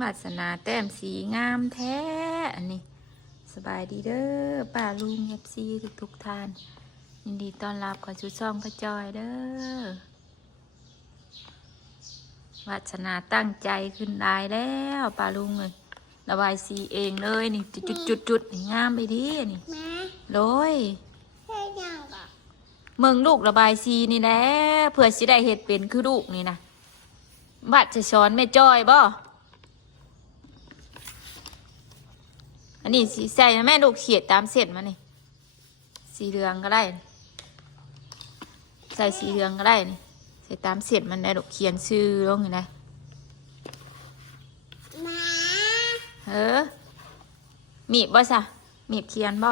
วาสนาแต้มสีงามแท้อันนี้สบายดีเด้อป้าลุงเอฟซีทุกท่านยินดีต้อนรับเข้าสู่ช่องพระจอยเด้อวาสนาตั้งใจขึ้นได้แล้วป้าลุงเลยระบายสีเองเลยนี่จุดงามไปดินี่โดยเมืองลูกระบายสีนี่แหละเพื่อสิได้เห็ดเป็นคือลูกนี่นะบัดจะสอนแม่จอยบ่อันนี้สีใส่แม่ลูกเขียดตามเส้นมานี่สีเหลืองก็ได้ใส่สีเหลืองก็ได้นี่ใส่ตามเส้นมันได้ลูกเขียนชื่อลงเห็นไหมมีบบ่ซะมีบเขียนบ่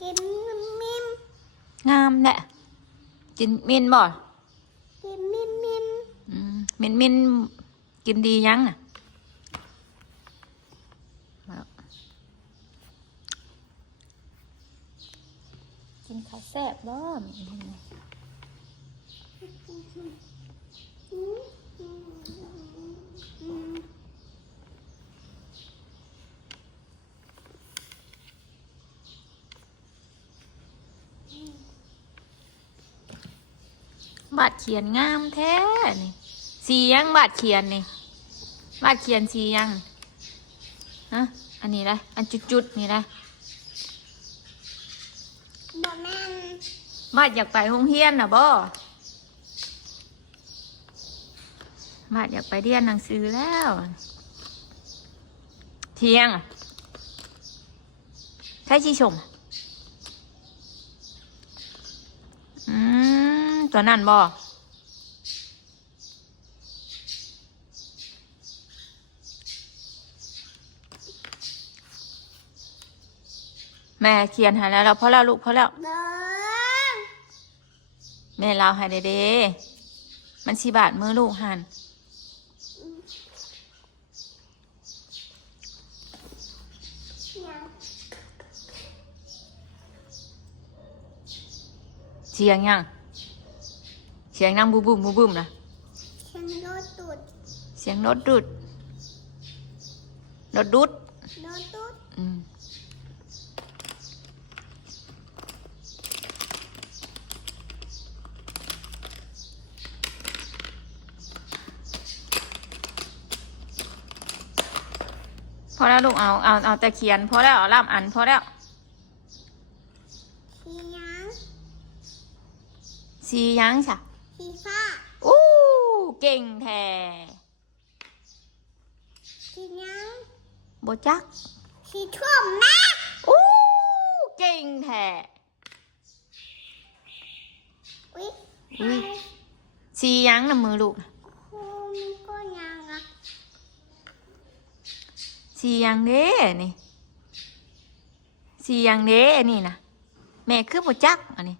กินมิมงามแหละกินมินบ่กินมิมมินกินดียังอ่ะกินข้าวแซ่บบ่บาดเขียนงามแท้นี่สียังบาดเขียนนี่บาดเขียนสียังฮะอันนี้เลยอันจุดนี่เลยบ่แม่นบาดอยากไปโรงเรียนน่ะบ่บาดอยากไปเรียนหนังสือแล้วเที่ยงใช่ชีชมตัวนั่นบ่แม่เขียนให้แล้วพอแล้วลูกพอแล้วแม่เล่าให้เด้ๆมันสิบาทมือลูกหันเสียงยังเสียงนั่งบูมนะเสียงรถตุดเสียงรถดุดรถดุดพอแล้วลูกเอาแต่เขียนพอแล้วเอาล่ามอันพอแล้วสียังจ้ะสีฟ้าอู้เก่งแท้สียังโบจักสีท่วมนะอู้เก่งแท้อุ้ยสียังน่ะมือลูกก็ยังอ่ะสียังเด้นี่สียังเด้นี่นะแม่คือโบจักอันนี้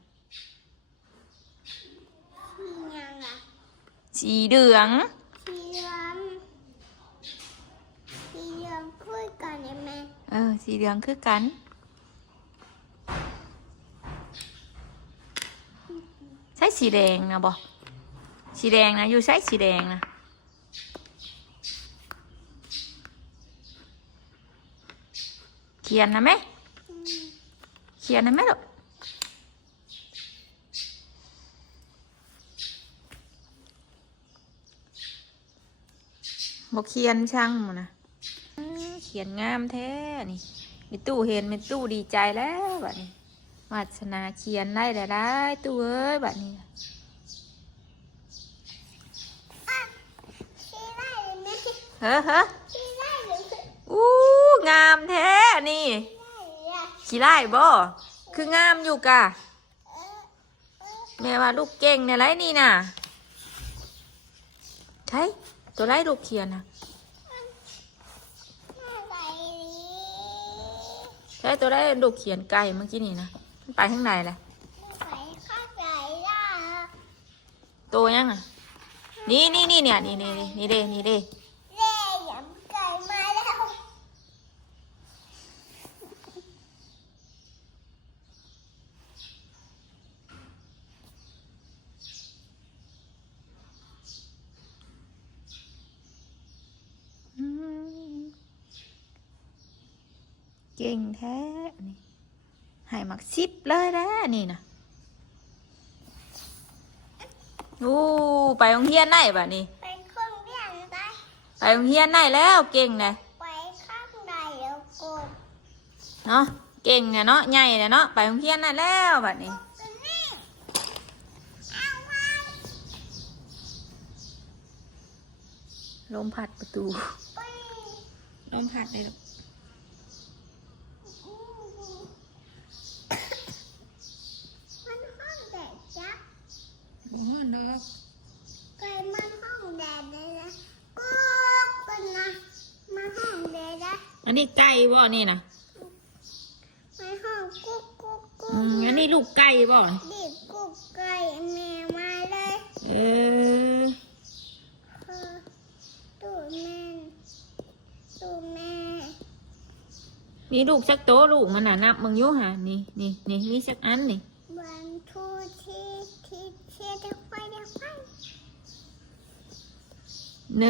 สีเหลืองคือกันไหมสีเหลืองคือกันใช้สีแดงนะบ่สีแดงนะอยู่ใช้สีแดงนะเขียนนะไหมเขียนนะไหมลูกบอกเขียนช่างมันนะเขียนงามแท้นี่มีตู้เห็นมีตู้ดีใจแล้วแบบนี้วาสนาเขียนได้ตู้เอ้ยแบบนี้เฮ้อู้งามแท้นี่ขี้ไล่บ่คืองามอยู่กะแม่ว่าลูกเก่งในไรนี่น่ะใช่ตัวไรลูกเขียนนะใช่ตัวไรลูกเขียนไก่เมื่อกี้นี่นะไปข้างในเลย ไปข้า โตยังอ่ะนี่เนี่ยนี่เด้นี่เด้ เล่ยำไก่มาแล้ว อืมเก่งแท้นี่ใหายมักซิบเลยนะนี่นะอู้ไปโรงเรียนได้ป่ะนี่ ไปเครื่องเรียนไป ไปโรงเรียนได้แล้วเก่งนะ ไปข้างใดแล้วกด เนาะเก่งเนี่ยเนาะใหญ่เนี่ยเนาะไปโรงเรียนได้แล้วแบบนี้ ตัวนี้เอาไว้ ลมพัดประตู ไป ลมพัดเลยหรอก มันห้องแดดจัก โอ้โหดอก ไก่มันห้องแดดเลยนะกุ๊กกันนะมาห้องแดดนะ อันนี้ไก่บ่นี่นะ มาห้องกุ๊กกุ๊กกุ๊ อื ก มอันนี้ลูกไก่บ่ ดิบกุ๊กไก่แม่มาเลย เออ เออตู้แม่ตู้แม่ มีลูกสักโตลูกมันน่ะนับมึงอยู่หะนี่มีสักอันนี่ วันทูที่เชียร์เด็กไฟเด็กไฟ 1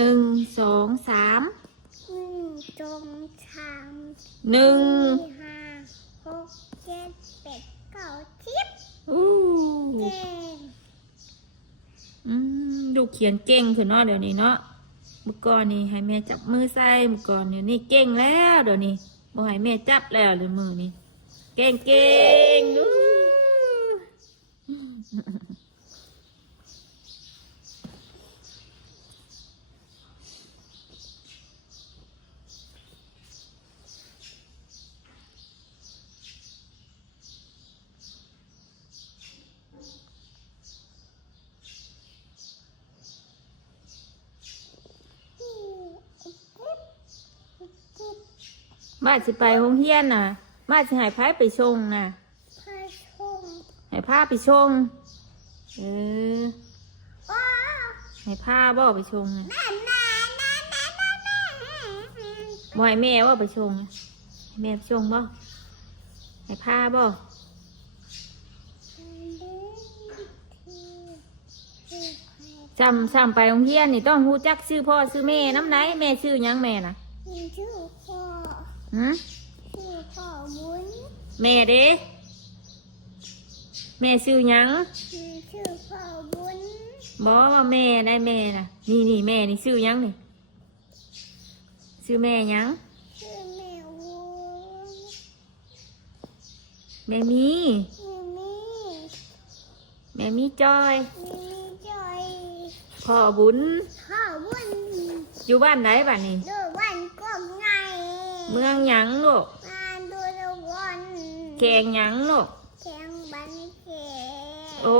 2 3 จงชาม 1 ห้าหกเจ็ดแปดเก้าสิบ อู้ เก่ง ลูกเขียนเก่งขึ้นเนาะเดี๋ยวนี้เนาะเมื่อก่อนนี่ให้แม่จับมือใส่เมื่อก่อนเดี๋ยวนี้เก่งแล้วเดี๋ยวนี้บ่ให้แม่จับแล้วเลยมือนี่เก่งอู้ บ้านสิไปโรงเรียนน่ะบ้านสิให้พายไปชงน่ะ พระชง ให้พาไปชงเออ ว้า ให้พาบ่ไปชงน่ะ แม่ บ่ให้แม่ว่าไปชงน่ะให้แม่ไปชงบ่ให้พาบ่จำไปโรงเรียนนี่ต้องรู้จักชื่อพ่อชื่อแม่น้ำไหนแม่ชื่อหยังแม่น่ะ ชื่อพ่อ หืม ชื่อพ่อบุญ แม่เด้แม่ชื่อหยัง ชื่อพ่อบุญ บอกว่าแม่ได้แม่น่ะนี่แม่นี่ชื่อหยังนี่ชื่อแม่หยัง ชื่อแม่วุ้น แม่มี แม่มีจอย มีจอย พ่อบุญ พ่อบุญ อยู่บ้านไหนบ้านนี้ ดูวันก็ไง เมืองหยังลูก มาดูละวัน แกงหยังลูก แข่งบันเก โอ้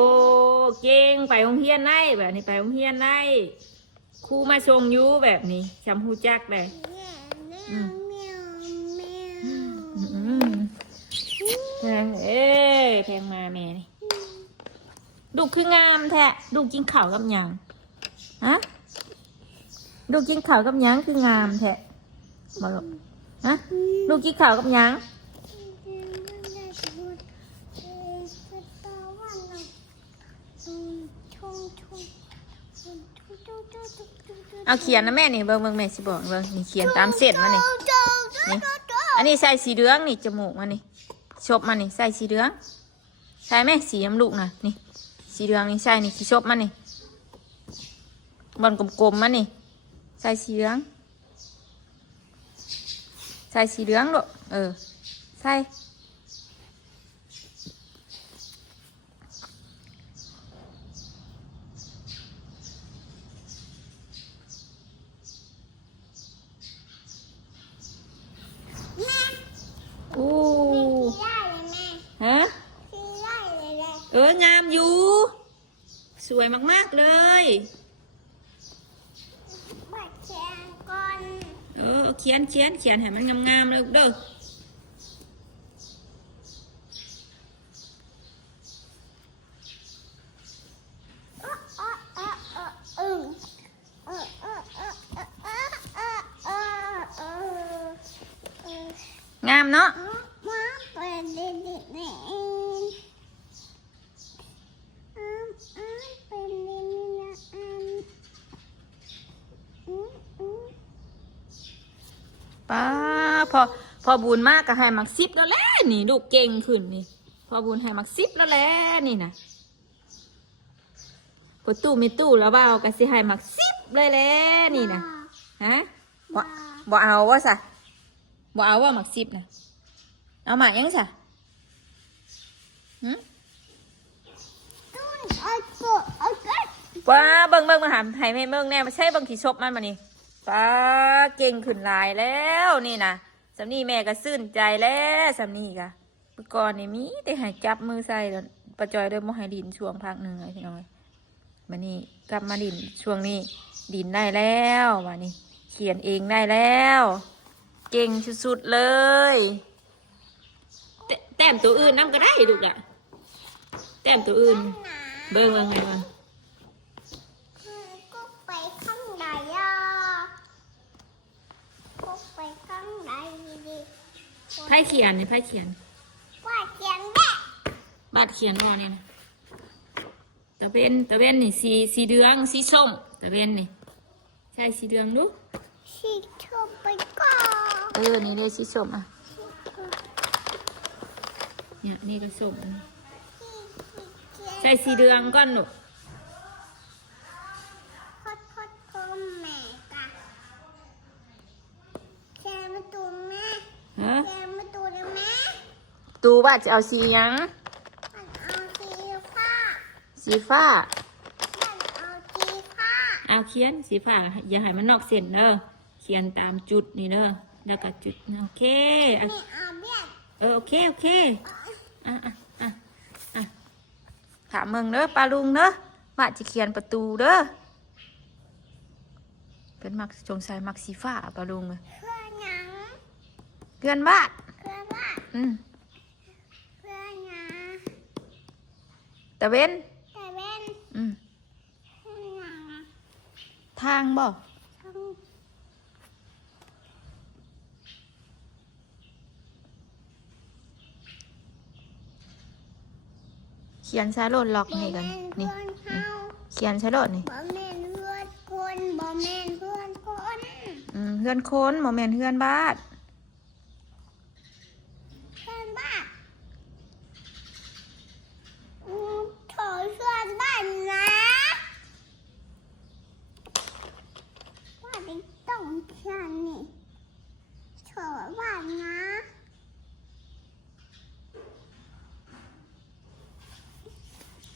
เก่งไปโรงเรียนได้แบบนี้ไปโรงเรียนได้ครูมาชงอยู่แบบนี้จำฮู้จักเลย แม่แมวแมวแมว แพงเอ้ยแพงมาแม่นี่ลูกคืองามแท้ลูกกินข้าวกับหยังฮะลูกกินข้าวกับหยังคืองามแท้บ่ลูกฮะลูกกินข้าวกับหยังเอาเขียนนะแม่นี่เบิ่งแม่สิบอกเบิ่งนี่เขียนตามเส้นมานี่นี่อันนี้ใส่สีเหลืองนี่จมูกมานี่ชบมานี่ใส่สีเหลืองใส่ไหมสีน้ำลูกนะนี่สีเหลืองนี่ใส่นี่สีชบมานี่บอลกลมๆมานี่ใส่สีเหลืองใส่สีเหลืองลูกใส่อู้ฮะงามอยู่ สวยมากๆเลยเอาเขียนให้มันงามๆเลยเด้อ ป้าพอบุญมากก็ให้มักซิบแล้วแหละนี่ลูกเก่งขึ้นนี่พอบุญให้มักซิบแล้วแหละนี่นะพอตู้ไม่ตู้แล้วว่าก็สิให้มักซิบเลยแหละนี่นะฮะบ่เอาว่าซะบ่เอาว่ามักซิบนะเอามายังซะหืม ว้าเบิ่งมาหามไทยไม่เบิ่งแน่ไม่ใช่เบิ่งขี่ชบมันมานี่ป้าเก่งขึ้นหลายแล้วนี่นะสำนี่แม่ก็ซื่นใจแล้วสำนี่กะเมื่อก่อนนี่มีแต่ให้จับมือใส่แล้วประจอยเดิมบ่ให้ดินช่วงพักหนึ่งไอ้พี่น้อยมานี่กลับมาดินช่วงนี้ดินได้แล้วมานี่เขียนเองได้แล้ว เก่งสุดๆเลยแต้มตัวอื่นน้ำก็ได้ดูกอะแต้มตัวอื่นเบิ่งไงวะ ก็ไปข้างใดอ่ะก็ไปข้างใดดิ ไพ่เขียนนี่ไพ่เขียน ว่าเขียนแม่ บาดเขียนว่าเนี่ยนะตะเวนนี่สีเหลืองสีส้มตะเวนนี่ใช่สีเหลืองดู สีชมไปก่อน นี่เลยสีส้มอ่ะเนี่ยนี่ก็ส้มใช่สีเหลืองก่อนหนู พดแม่กะแค่มาตูแม่ ฮะ แค่มาตูได้แม่ ตูว่าจะเอาสีหยัง มันเอาสีฟ้า สีฟ้า มันเอาสีฟ้า เอาเขียนสีฟ้าอย่าให้มันนอกเส้นเด้อเขียนตามจุดนี่เด้อแล้วก็จุดโอเคอ่ะ นี่เอาเบี้ย โอเคอ่ะถามมึงเด้อปลาลุงเด้อว่าจะเขียนประตูเด้อเป็นมักจงใส่มักสีฟ้าปลาลุงเลย เพื่อนหยัง เพื่อนบ้าน เพื่อนว่า เพื่อน หยัง ตะเวน แต่เว้น เพื่อน หยัง ทางบ่ ทั้ง เขียนใช้โลดล็อกนี่กันนี่ เพื่อนเฮา เขียนใช้โลดนี่ บ่แม่นเพื่อนคนบ่แม่นเพื่อนคน เพื่อนคนโมเมนเพื่อนบ้าน เพื่อนบ้านโถเพื่อนบ้านนะว่าได้ต้องเขียนนี่โถบ้านนะ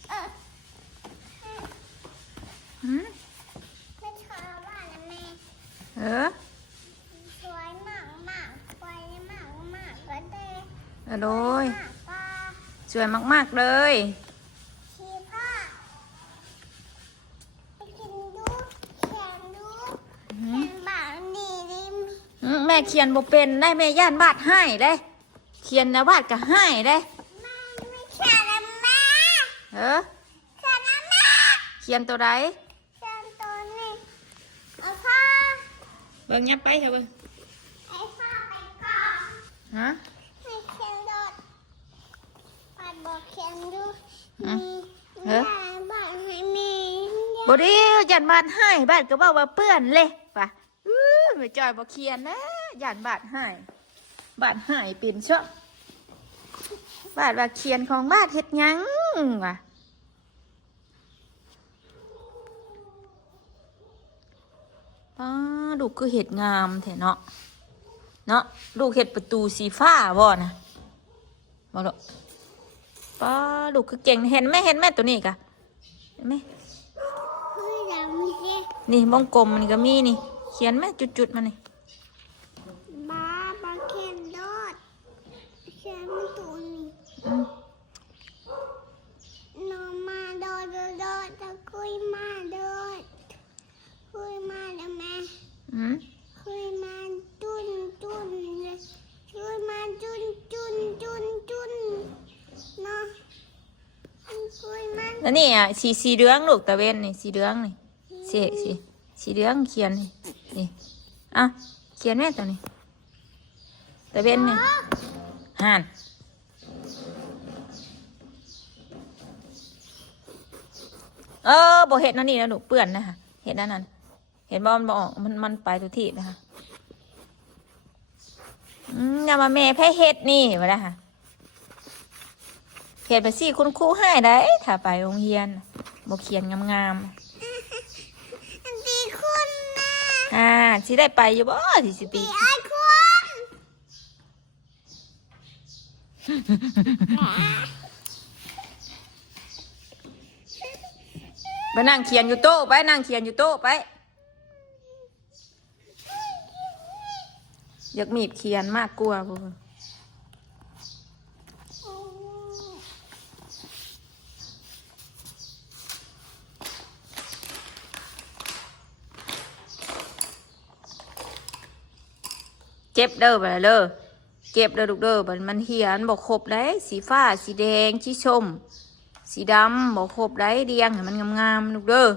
เออ หืม ไม่โถบ้านนะแม่ สวยมากสวยมากก็ได้ โดย มากก็ สวยมากๆเลย ชีผ้าไปกินดูแข่งดูแข่งบ่าวนี่ดิ แม่เขียนบ่เป็นได้แม่ย่านบาดให้ได้ เขียนนะบาดก็ให้ได้ แม่ไม่แข่งแล้วแม่ แข่งแล้วแม่ เขียนตัวใด แข่งตัวนี้เอาผ้า เบิ่งยับไปค่ะเบิ่ง ไอ้ผ้าไปก่อน ฮะ ไม่แข่งโดดปัดบอกแข่งดู อืม แม่บอกให้แม่ บ่ดีย่านบาดให้บาดก็บอกว่าเปื้อนเลยป่ะไม่จอยบ่เขียนนะย่านบาดให้บาดให้เป็นชอบบาดว่าเขียนของบาดเฮ็ดหยังวะป้าลูกคือเห็ดงามแท้เนาะลูกเห็ดประตูสีฟ้าบ่นะบ่ลูกป้าลูกคือเก่งเห็นไหมตัวนี้กะเห็นไหม เฮ้ยดำสิ นี่วงกลมมันก็มีนี่เขียนไหมจุดๆมันนี่ บ้าบาเคนโดดเขียนมันตัวนี้ อืม นอนมาโดดจะคุยมาโดดคุยมาเดี๋ยวแม่ อืม คุยมาจุนเลยคุยมาจุนเนาะคุยมา แล้วนี่อ่ะสีเหลืองลูกตะเวนนี่สีเหลืองนี่สีเหลืองเขียนนี่อ่ะเขียนแม่ตัวนี้ตะเวนนี่ห่านบ่เห็ดนั่นนี่นะลูกเปื้อนนะคะเห็ดนั่นเห็นบ่มันบ่ออกมันไปทุกที่นะคะ อย่ามาแม่แพ้เฮ็ดนี่มาแล้วค่ะเฮ็ดไปสิคุณครูให้ได้ถ้าไปโรงเรียนบ่เขียนงามดีคุณนะ สิได้ไปอยู่บ่ที่สิปี ไอ้คุณไปนั่งเขียนอยู่โต๊ะไปนั่งเขียนอยู่โต๊ะไปอยากมีบเขียนมากกลัวบ่เก็บเด้อไปเลยเก็บเด้อลูกเด้อบัดมันเหียนบอกครบได้สีฟ้าสีแดงสีชมสีดำบอกครบได้เรียงให้มันงามๆลูกเด้อ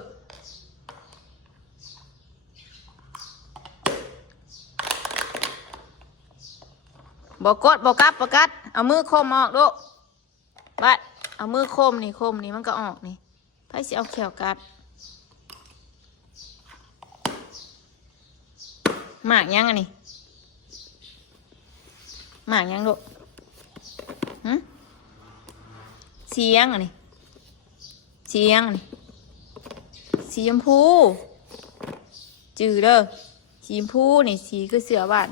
บอกกดบอกกัดเอามือคมออกลูกบัดเอามือคมนี่มันก็ออกนี่ไผสิเอาแขวกัดหมากยังอันนี้หมากยังลูกเสียงอันนี้เสียงอันนี้สีชมพูจืดเด้อสีชมพูนี่สีคือเสือบ้าน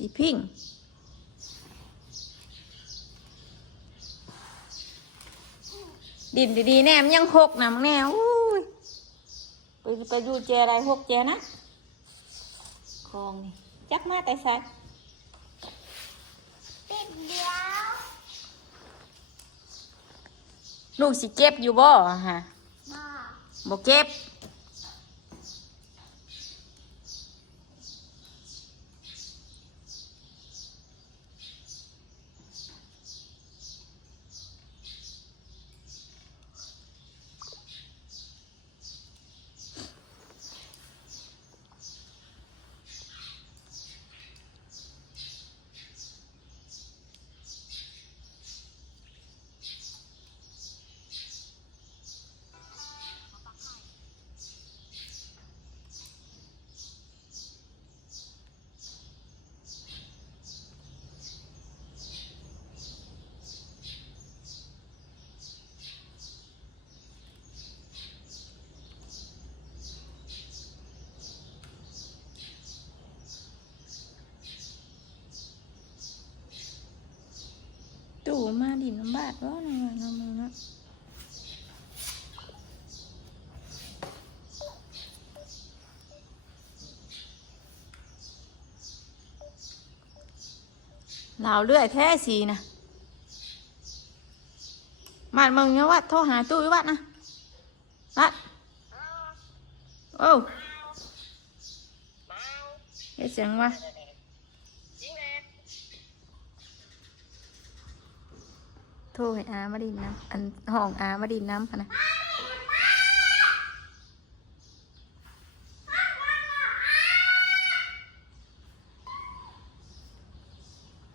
สีพิงค์ดินดีๆแน่มันยังหกนะมึงแน่อุ้ยไปดูแจอะไรหกแจนะคลองนี่จักมาแต่สัตว์ ปิดเดียว ลูกสิเก็บอยู่บ่ฮะ บอก บ่เก็บตู่มาดินน้ำบาดบ่ในวันน้ำมือนะลาวเลื่อยแท้สีนะมาดมึงเนี่ยวัดโทรหาตู้อยู่วัดนะวัดโอ้เฮ็ดเสียงวะโทรให้อามาดินน้ำอันห้องอามาดินน้ำพะนะ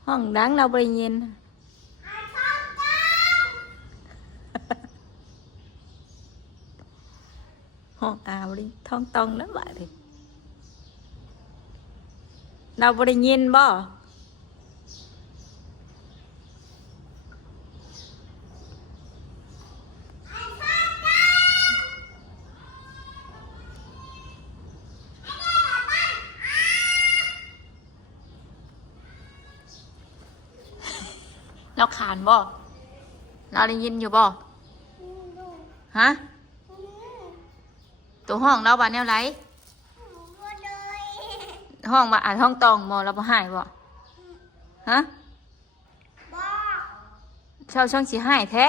ห้องดังเราบริเย็นห้องอาบริท้องตองนั่นแหละดิเราบริเย็นบ่เราขานบ่เราได้ยินอยู่บ่ฮะตัวห้องเราบ้านแนวไรห้องบ้านห้องตองบ่เราบ่หายบ่ฮะเช่าช่องสีหายแท้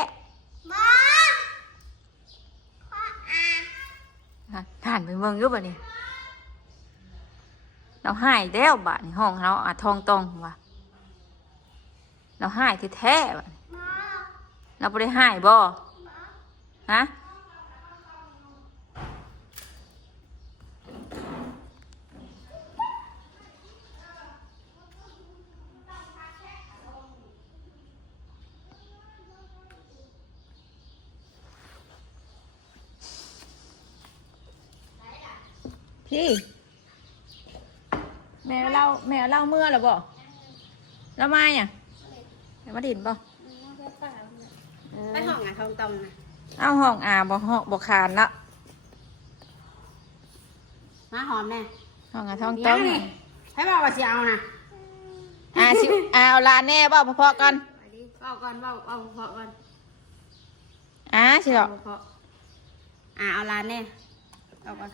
ผ่านไปเมืองอยู่บ่นี่เราหายแล้วบ้านนี่ห้องเราทองตองว่ะเราหายแท้ๆบ้านเราบ่ได้หายบ่ฮะพี่ แม่เล่าเมื่อหรอบ่แล้วมาอ่ะแม่มาดินบ่ ไปห้องอ่ะทองตรงนะ เอาห้องบ่คานละ มาหอมแน่ ห้องท้องต้อง ให้บอกว่าสิเอานะ สิเอาลานแน่บ่พอๆกัน ไปดิเบาก่อนเบาเพาะก่อน สิหรอ เพาะเอาลานแน่เอาก่อน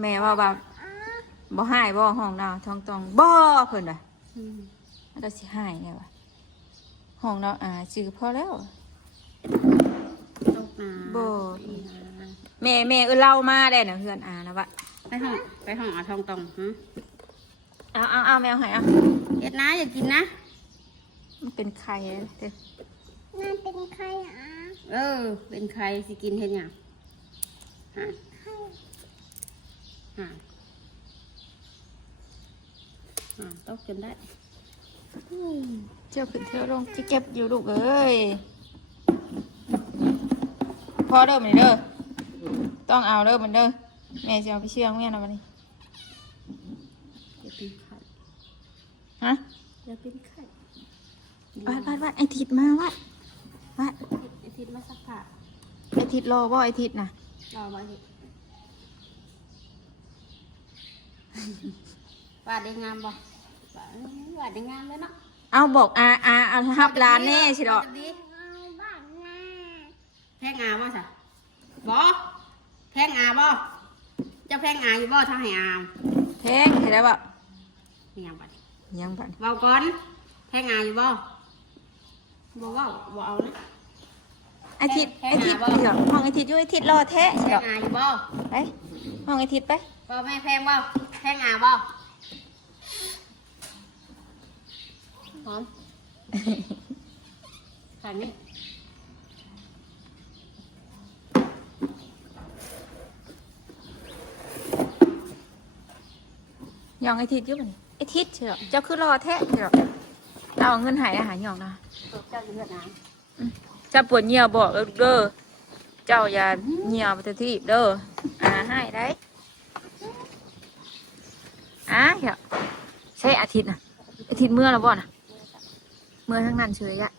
แม่ว่าบ่หายบ่ห้องดาวท้องต้องบ่เพิ่นว่ะมันก็สิหายไงวะห้องดาวชื่อพอแล้ว ตกน้ำ บ่แม่เล่ามาได้น่ะเพื่อนนะวะ ไปห้องเอาทองตรงเอาแมวหายเอา เอ็ดนะอย่ากินนะ มันเป็นไข่เด้อ นั่นเป็นใครเป็นใครสิกินเห็นยังตกจนได้ เที่ยวขึ้นเที่ยวลงที่เก็บอยู่ลูกเอ้ยพอเด้อมันเด้อต้องเอาเด้อมันเด้อแม่จะเอาไปเชื่องแม่นะวันนี้ อย่าเป็นไข่ ฮะ อย่าเป็นไข่ วัดไอทิดมาวัด ไอทิศมาสักผ้า ไอทิดรอบ่ไอทิดน่ะ รอไว้วาดได้งามบ่วาดได้งามเลยเนาะ เอาบอกเอาทับร้านแน่สิดอก แพงบ่สิบ่แพงบ่เจ้าแพงอยู่บ่ทางให้แพงเห็นแล้วบ่ มียังบัด ยังบัด เว้าก่อนแพงอยู่บ่บ่เอานะ ไอทิดสิดอกห้องไอทิดอยู่ไอทิดรอแท้สิ แพ ดอก งอยู่บ่ ไปห้องไอทิดไป บ่แม่แพงบ่แพงบ่หอมขันนี่ ยองไอทิดอยู่บ่นี่ไอทิดสิดอกเจ้าคือรอแท้สิดอกเอาเงินหายอาหารยองนะ เจ้าอยู่เฮือนน้ จะปวดเหี่ยวบอกเด้อเจ้าอย่าเหี่ยวไปที่เด้อให้ได้เหี้ยใช่อาทิตย์น่ะอาทิตย์เมื่อแล้วบ่น่ะเมื่อทั้งนั้นเฉยอะ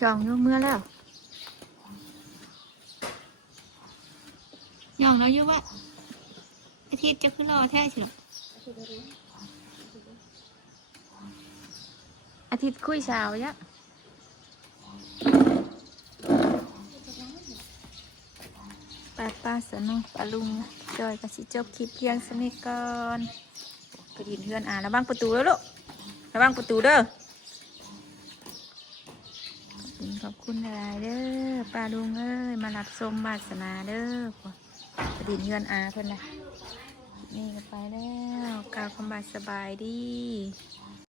จองยกเมื่อแล้วยองแล้วเยอะวะอาทิตย์จะขึ้นรอแท้สิหรออาทิตย์คุยสาวยะป้าสนุกป้าลุงจอยกับสิจบคลิปเพียงสนิทก่อนไปดินเพื่อนระวังประตูแล้วลูกระวังประตูเด้อขอบคุณหลายเด้อป้าลุงเอ้ยมารับชมวาสนาเด้อไปดินเพื่อนเพิ่นนะนี่ก็ไปแล้วกล่าวคำบาสบายดี